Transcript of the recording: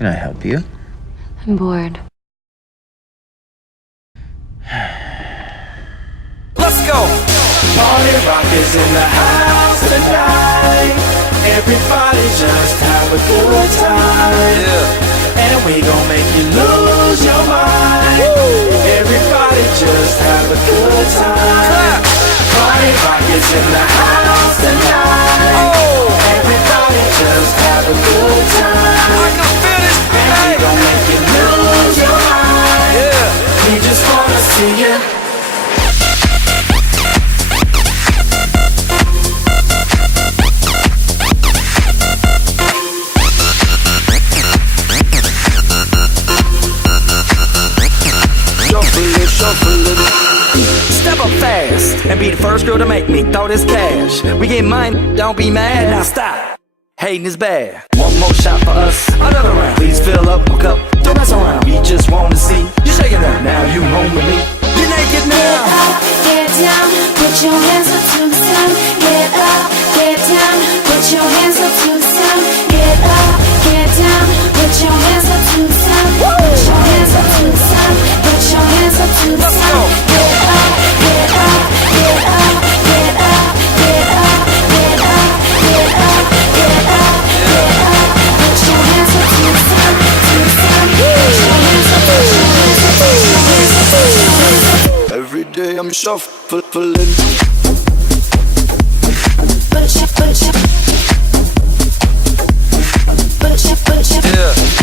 Can I help you? I'm bored. Let's go! Party rock is in the house tonight. Everybody just have a good time. Yeah. And we gon' make you lose your mind. Everybody just have a good time. Party rock is in the house tonight. Oh! Everybody just have a good time. I can feel this. And we Hey! gon' make you lose your mind. Yeah. We just wanna see you. Step up fast and be the first girl to make me throw this cash. We get mine, don't be mad, now stop. Hating is bad. One more shot for us, another round. Please fill up my cup, don't mess around. We just wanna see you shaking up. Now you home with me. You're naked Get now. up, get down, put your hands up to the sun. Get up, get down, put your hands up to the sun. Get up, get down, put your hands up to the sun. Put your hands up to the sun. Put your hands up to the Let's sun. go. Get up, get up, get up, get up, get up, get up, get up, get up, get up. Put your hands up to the sun, to the sun. Put your hands up, put your hands up, put your hands up, put your hands up. Every day I'm shuffling. Put your Yeah.